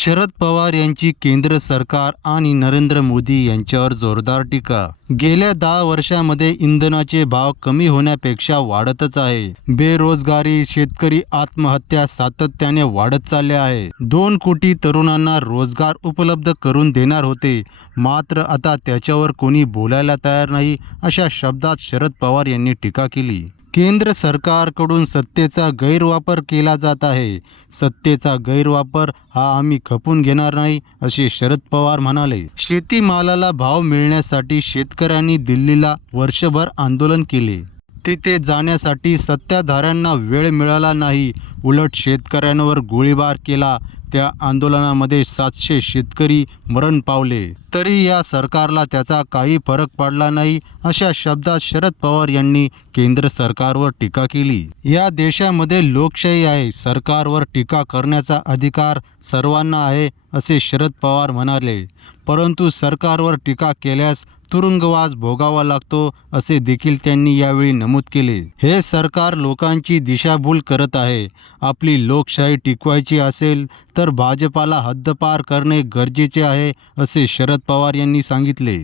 शरद पवार यांची केंद्र सरकार आणि नरेंद्र मोदी यांच्यावर जोरदार टीका. गेल्या दहा वर्षामध्ये इंधनाचे भाव कमी होण्यापेक्षा वाढतच आहे. बेरोजगारी शेतकरी आत्महत्या सातत्याने वाढत चालल्या आहे. दोन कोटी तरुणांना रोजगार उपलब्ध करून देणार होते. मात्र आता त्याच्यावर कोणी बोलायला तयार नाही अशा शब्दात शरद पवार यांनी टीका केली. केंद्र सरकारकडून सत्तेचा गैरवापर केला जात आहे. सत्तेचा गैरवापर हा आम्ही खपून घेणार नाही असे शरद पवार म्हणाले. शेतीमालाला भाव मिळण्यासाठी शेतकऱ्यांनी दिल्लीला वर्षभर आंदोलन केले. तिथे जाण्यासाठी सत्ताधाऱ्यांना वेळ मिळाला नाही. उलट शेतकऱ्यांवर गोळीबार केला. त्या आंदोलनामध्ये सातशे शेतकरी मरण पावले. तरी या सरकारला त्याचा काही फरक पडला नाही अशा शब्दात शरद पवार यांनी केंद्र सरकारवर टीका केली. या देशामध्ये लोकशाही आहे सरकारवर टीका करण्याचा अधिकार सर्वांना आहे असे शरद पवार म्हणाले. परंतु सरकारवर टीका केल्यास तुरुंगवास भोगावा लागतो असे देखील त्यांनी यावेळी नमूद केले. हे सरकार लोकांची दिशाभूल करत आहे. आपली लोकशाही टिकवायची असेल तर भाजपाला हद्दपार करणे गरजेचे आहे असे शरद पवार यांनी सांगितले.